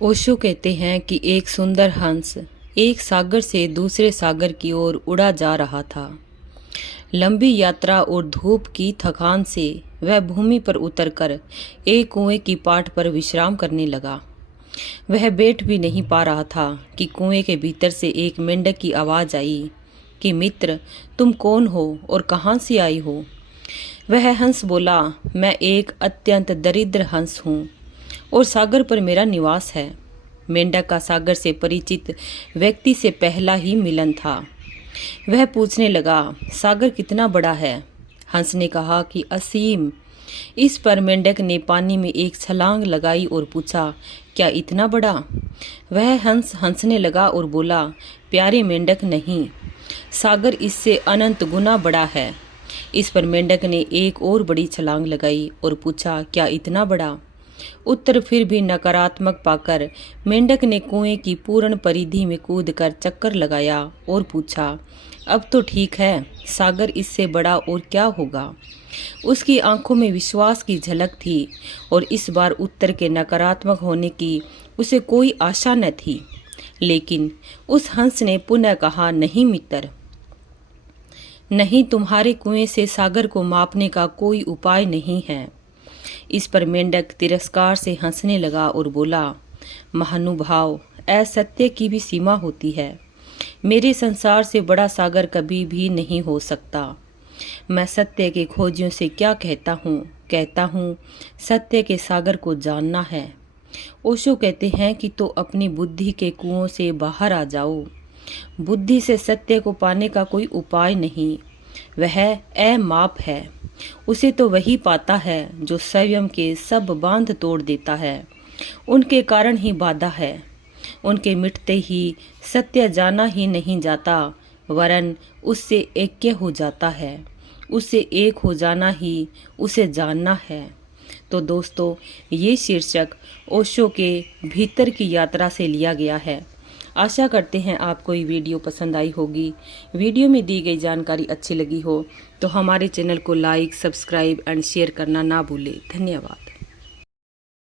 ओशो कहते हैं कि एक सुंदर हंस एक सागर से दूसरे सागर की ओर उड़ा जा रहा था। लंबी यात्रा और धूप की थकान से वह भूमि पर उतरकर एक कुएं की पाट पर विश्राम करने लगा। वह बैठ भी नहीं पा रहा था कि कुएं के भीतर से एक मेंढक की आवाज आई कि मित्र, तुम कौन हो और कहाँ से आई हो? वह हंस बोला, मैं एक अत्यंत दरिद्र हंस हूँ और सागर पर मेरा निवास है। मेंढक का सागर से परिचित व्यक्ति से पहला ही मिलन था। वह पूछने लगा, सागर कितना बड़ा है? हंस ने कहा कि असीम। इस पर मेंढक ने पानी में एक छलांग लगाई और पूछा, क्या इतना बड़ा? वह हंस हंसने लगा और बोला, प्यारे मेंढक, नहीं, सागर इससे अनंत गुना बड़ा है। इस पर मेंढक ने एक और बड़ी छलांग लगाई और पूछा, क्या इतना बड़ा? उत्तर फिर भी नकारात्मक पाकर मेंढक ने कुएं की पूर्ण परिधि में कूदकर चक्कर लगाया और पूछा, अब तो ठीक है, सागर इससे बड़ा और क्या होगा? उसकी आंखों में विश्वास की झलक थी और इस बार उत्तर के नकारात्मक होने की उसे कोई आशा न थी। लेकिन उस हंस ने पुनः कहा, नहीं मित्र, नहीं, तुम्हारे कुएं से सागर को मापने का कोई उपाय नहीं है। इस पर मेंढक तिरस्कार से हंसने लगा और बोला, महानुभाव, असत्य की भी सीमा होती है। मेरे संसार से बड़ा सागर कभी भी नहीं हो सकता। मैं सत्य के खोजियों से क्या कहता हूँ सत्य के सागर को जानना है। ओशो कहते हैं कि तो अपनी बुद्धि के कुओं से बाहर आ जाओ। बुद्धि से सत्य को पाने का कोई उपाय नहीं, वह अमाप है। उसे तो वही पाता है जो स्वयं के सब बांध तोड़ देता है। उनके कारण ही बाधा है। उनके मिटते ही सत्य जाना ही नहीं जाता, वरन उससे ऐक्य हो जाता है। उससे एक हो जाना ही उसे जानना है। तो दोस्तों, ये शीर्षक ओशो के भीतर की यात्रा से लिया गया है। आशा करते हैं आपको ये वीडियो पसंद आई होगी। वीडियो में दी गई जानकारी अच्छी लगी हो तो हमारे चैनल को लाइक, सब्सक्राइब एंड शेयर करना ना भूलें। धन्यवाद।